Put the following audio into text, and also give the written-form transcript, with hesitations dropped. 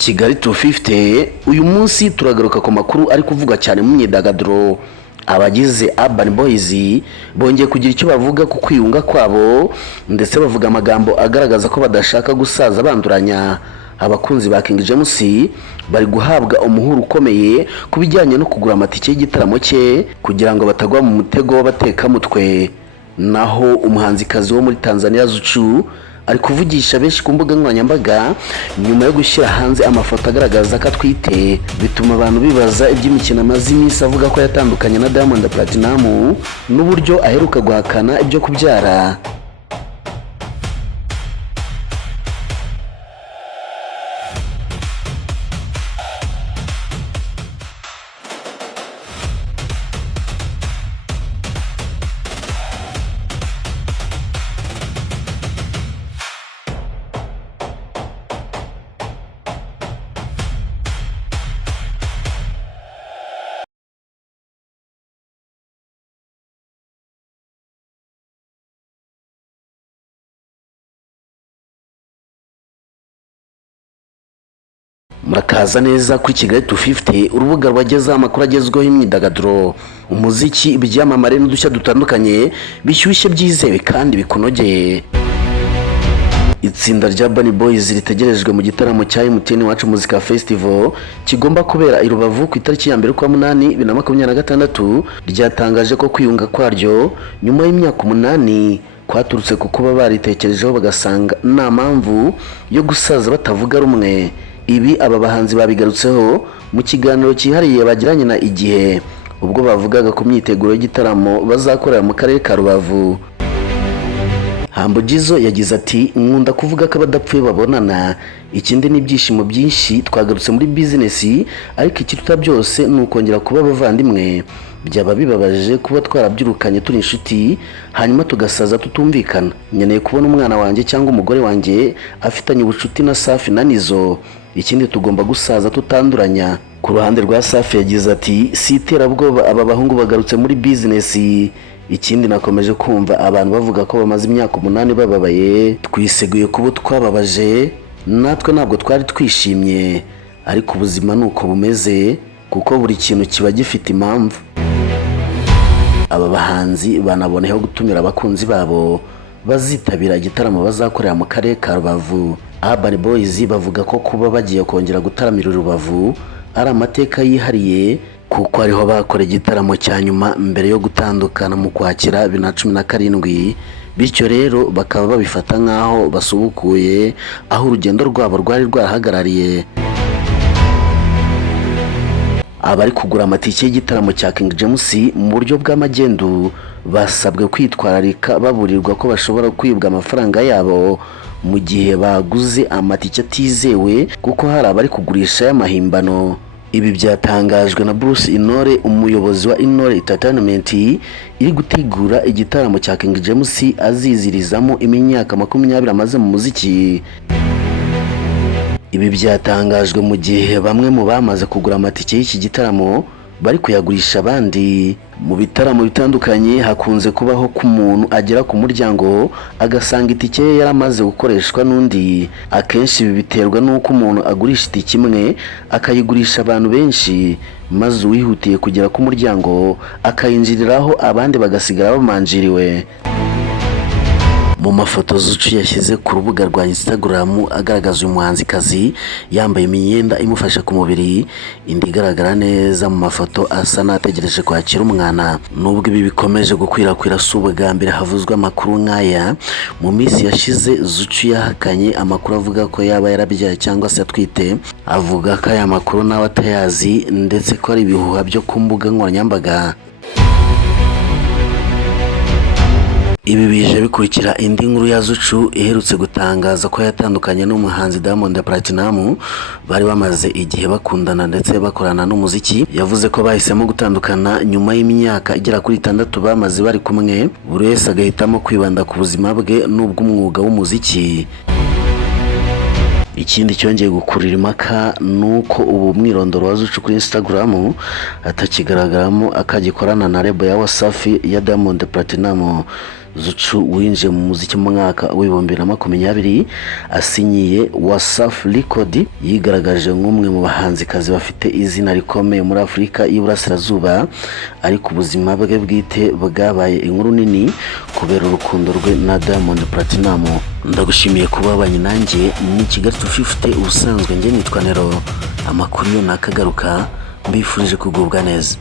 Kigali 250 uyu munsi turagaruka ku makuru ari kuvuga cyane mu myidagaduro. Abagize Urban Boys bongeye kugira icyo bavuga ku kwiyunga kwabo ndetse bavuga amagambo agaragaza ko badashaka gusaza banduranya. Abakunzi ba King James bari guhabwa umuhuro ukomeye kubijyanye no kugura amatike y'igitaramo cye kugira ngo batagwa mu mutego w'abatekamutwe. Naho umuhanzikazi wo muri Tanzania Zuchu ari kuvugisha benshi ku mbuga nkoranyambaga nyuma yo gushyira hanze amafoto agaragaza ko atwite, bituma abantu bibaza iby'imikino amaze iminsi avuga ko yatandukanye na Diamond Platinum n'uburyo aheruka guhakana ibyo kubyara. Murakaza neza kuri Kigali 250, urubuga rwagezaho amakuru agezweho y'imyidagaduro, umuziki, ibyamamare n'udushya dutandukanye bishyushye byizewe kandi bikunogeye. Itsinda rya Urban Boys ritegerejwe mu gitaramo cya MTN Iwacu Muzika Festival kigomba kubera i Rubavu ku itariki ya 1/8/2026 ryatangaje ko kwiyunga kwaryo nyuma y'imyaka 8 kwaturutse ku kuba baritekerejeho bagasanga nta mpamvu yo gusaza batavuga rumwe. Ibi aba bahanzi babigarutseho mu kiganiro cyihariye bagiranye na Igihe ubwo bavugaga ku myiteguro y'igitaramo bazakorera mu karere ka Rubavu. Humble Jizzo yagize ati, nkunda kuvuga ko abadapfuye babonana, ikindi n'ibyishimo byinshi, twagarutse muri business ariko ikiruta byose ni ukongera kuba abavandimwe. Byaba bibabaje kuba twarabyirukanye turi inshuti hanyuma tugasaza tutumvikana. Nkeneye kubona umwana wanjye cyangwa umugore wanjye afitanye ubucuti na Safi na Nizzo, ikindi tugomba gusaza tutanduranya. Ku ruhande rwa Safi yagize ati, si iterabwoba aba bahungu bagarutse muri business. Ikindi nakomeje kumva abantu bavuga ko bamaze imyaka 8 bababaye, twiseguye kubo twababaje, natwe ntabwo twari twishimye, ariko ubuzima nuko bumeze kuko buri kintu kiba gifite impamvu. Aba bahanzi banaboneyeho gutumira abakunzi babo bazitabira igitaramo bazakorera mu karere ka Rubavu. Urban Boys bavuga ko kuba bagiye kongera gutaramira Rubavu ari amateka yihariye kuko ariho bakora igitaramo cya nyuma mbere yo gutandukana mu Kwakira 2017, bityo rero bakaba babifata nk'aho basubukuye aho urugendo rwabo rwari rwarahagarariye. Abari kugura amatike y'igitaramo cya King James mu buryo bw'amagendu basabwe kwitwararika baburirwa ko bashobora kwibwa amafaranga yabo mu gihe baguze amatike atizewe kuko hari abari kugurisha y'amahimbano. Ibi byatangajwe na Bruce Intore, umuyobozi wa Intore Entertainment iri gutegura igitaramo cya King James azizirizamo imyaka 20 amaze mu muziki. Ibi byatangajwe mu gihe bamwe mu bamaze kugura amatike y'iki gitaramo bari kuyagurisha abandi. Mu bitaramo bitandukanye hakunze kubaho ko umuntu agera ku muryango agasanga itike ye yaramaze gukoreshwa n'undi. Akenshi ibi biterwa n'uko umuntu agurisha itike imwe akayigurisha abantu benshi, maze uwihutiye kugera ku muryango akayinjiriraho abandi bagasigara bamanjiriwe. Mu mafoto Zuchu yashyize ku rubuga rwa Instagram agaragaza uyu muhanzikazi yambaye imyenda imufasha ku mubiri, indi igaragara neza mu mafoto asa n'ategereje kwakira umwana. Nubwo ibi bikomeje gukwirakwira si ubwa mbere havuzwe amakuru nk'aya. Mu minsi yashize Zuchu yahakanye amakuru avuga ko yaba yarabyaye cyangwa se atwite, avuga ko aya makuru nawe atayazi ndetse ko ari ibihuha byo ku mbuga nkoranyambaga. Ibi bije bikurikira indi nkuru ya Zuchu iherutse gutangaza ko yatandukanye n'umuhanzi Diamond Platinum bari bamaze igihe bakundana ndetse bakorana n'umuziki. Yavuze ko bahisemo gutandukana nyuma y'imyaka igera kuri 6 bamaze bari kumwe, buri wese agahitamo kwibanda ku buzima bwe n'ubw'umwuga w'umuziki. Ikindi cyongeye gukurira impaka nuko ubu mwirondoro wa Zuchu kuri Instagram atakigaragaramo akagikorana na label ya Wasafi ya Diamond Platinum. Zuchu winjiye mu muziki mu mwaka w'ibihumbi 2020 asinyiye Wasafi Record, yigaragaje nk'umwe mu bahanzikazi bafite izina rikomeye muri Afurika y'Iburasirazuba, ariko ubuzima bwe bwite bwabaye inkuru nini kubera urukundo rwe na Diamond Platinum. Ndagushimiye kuba wabanye nanjye ni Kigali 250, ubusanzwe njye nitwa Nero. Amakuru yo nakagaruka, mbifurije kugubwa neza.